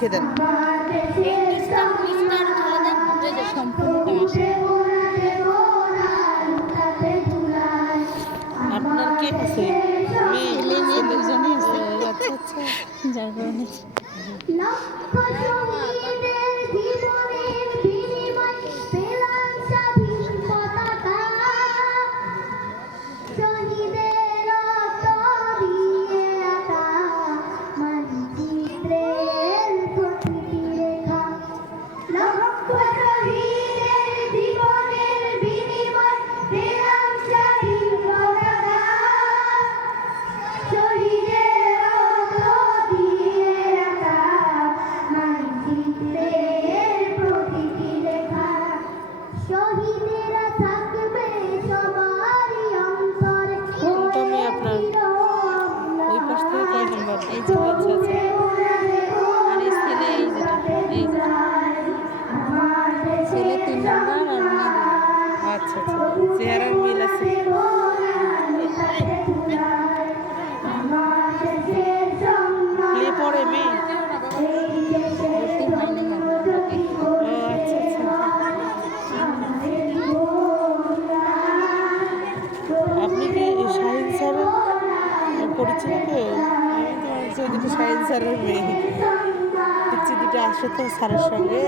দেখিয়ে দেন। সম্পূর্ণটা আসে। আপনার কে আছে? ছেলে মেয়ে দুজনেই আছে। আচ্ছা আচ্ছা। যার কারণে কোনটা মেয়ে আপনার? ওই পাশ থেকে কয় নাম্বার? এই যে আচ্ছা আচ্ছা। আর এই ছেলে এই যেটা ছেলে 3 নাম্বার আর মেয়ে 2 নাম্বার। আচ্ছা আচ্ছা, চেহারার মিল আছে। প্লে পড়ে মেয়ে? ভর্তি হয় নাই এখন ওকে। ও আচ্ছা আচ্ছা। আপনি কি শাহিন স্যারের পরিচিত কেউ? আমি তো ভাবছি ওদিকে শাহিন স্যারের মেয়ে। পিচ্ছি দুটো আসে তো স্যারের সঙ্গে।